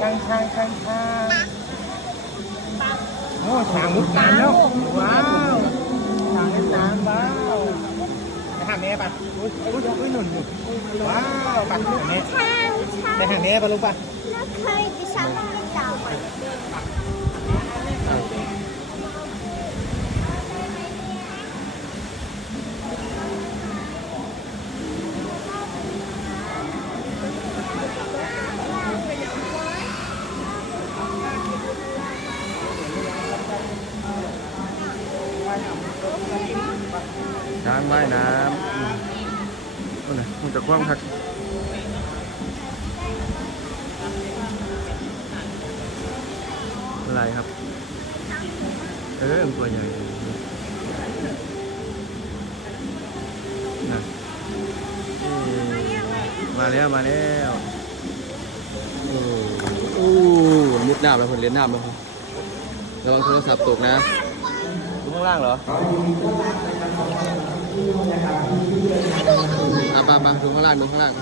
ช้างช้างช้างช้างโอ้ช้างมุดน้ำแล้วว้าวช้างเล่นน้ำว้าวไปหางแม่ปะอุ้ยอุ้ยอุ้ยหนุนหนุ่นว้าวปะแม่ไปหางแม่ปะลูกปะแล้เคยไปช้างเล่นน้ ช้างว่ายน้ำอืมเอาหนมันจะคว่ำครับอะไรครับ เออตัวใหญ่นะมาแล้วมาแล้วโอ้โอ้มุดน้ำแล้วคนเล่นน้ำแล้วครับระวังโทรศัพท์ตกนะางล่างเหรออะมามาดูข้างล่างดูข้างล่าง